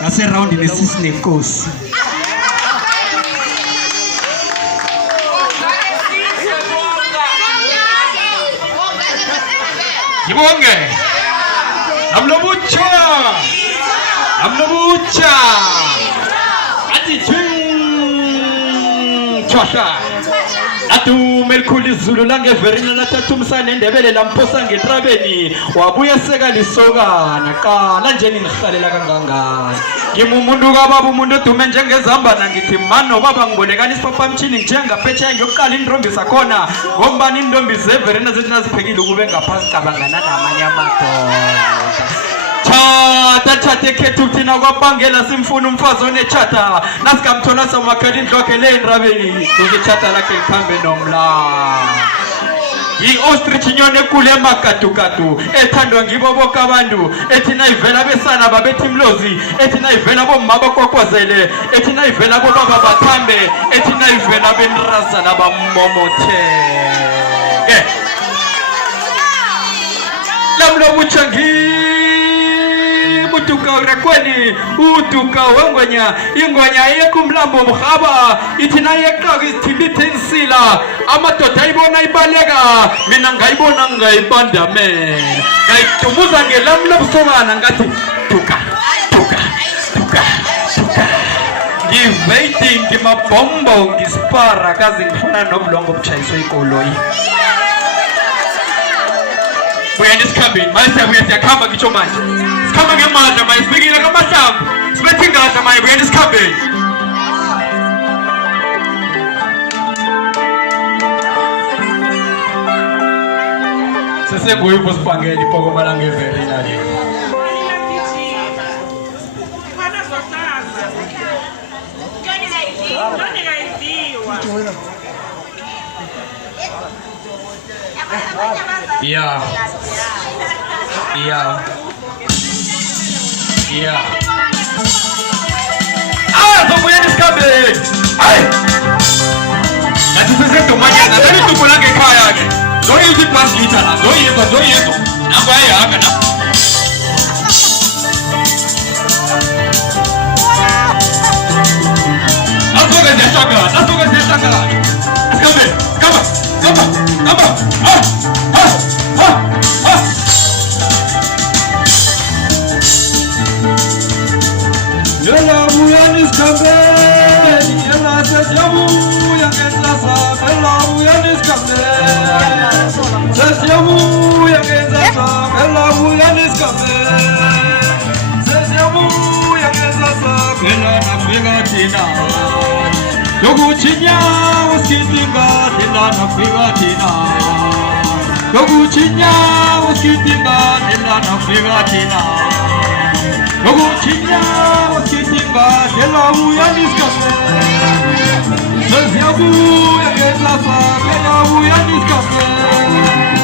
ngase round nesisi nenkosi. Ngibonge. Amlobucha. Ati chwasha. Atu melkuli Zulu lange verina na tatu msane ndebele la mposa ngetrabeni wabuya seka lisokana qala nje ngihalela kangangani ngimumuntu kaBaba umuntu dume njengezamba nangithi mano baba ngibonekani sipapa mchini njenga phecha ngiyoqala indombi sakhona ngombani indombi zeverina zethu naziphekile ukube ngaphasi kabangana namanye amadoda. Chata khethu thina kwabangela simfuna umfazi onechata nasikamthola somakhela indlokhe le endrabeni kuchata lakhe ikhambe nomla i-ostrich inyone kule makadukadu ethandwa ngibo bonke abantu ethi nayivela besana babethi mlozi ethi nayivela bomma bakwakwazele ethi nayivela bobaba bathambe ethi nayivela benrazana bamomotheke lamlo buchangi utuka urakweni utuka wengwenya ingwenya yekumlambo mkhaba ithina yeqaka isithimbithi insila amadoda ayibona ibaleka mina ngayibona ngayibandamela ngayidumuza ngelamlo busokana ngathi tuka ngiveiting ngimabhombo ngispara kaze ngifuna nomlongo obutshayiswe ikoloyi. Buyani sikhambeni manje siyakhamba ngitsho manje sikhamba ngemandla manje sifikile kamahlamvu sibethi ngadla manje buyani sikhambeni. Sesenguye ubusibangela ipokoma langeverina le Yeah. So buyani sikhambeni. Hayi. Nathi sesedomanya nami tuphula ngekhaya ke. Zoyithi plasita la, zoyizo. Namba ayihanga na. Asuke neshaka. Sikhambeni. Kama. Yela buyani sikhambeni, yela sesiyabuya ngesasa, yela buyani sikhambeni, sesiyabuya ngesasa, yela buyani sikhambeni, sesiyabuya ngesasa, yela nafika thina, yokuchinya usikitinga, yela nafika thina, yokuchinya usikitinga, yela nafika thina. Yokuchinya usikitinga yela buyani sikhambeni, sesiyabuya ngesasa, yela buyani sikhambeni.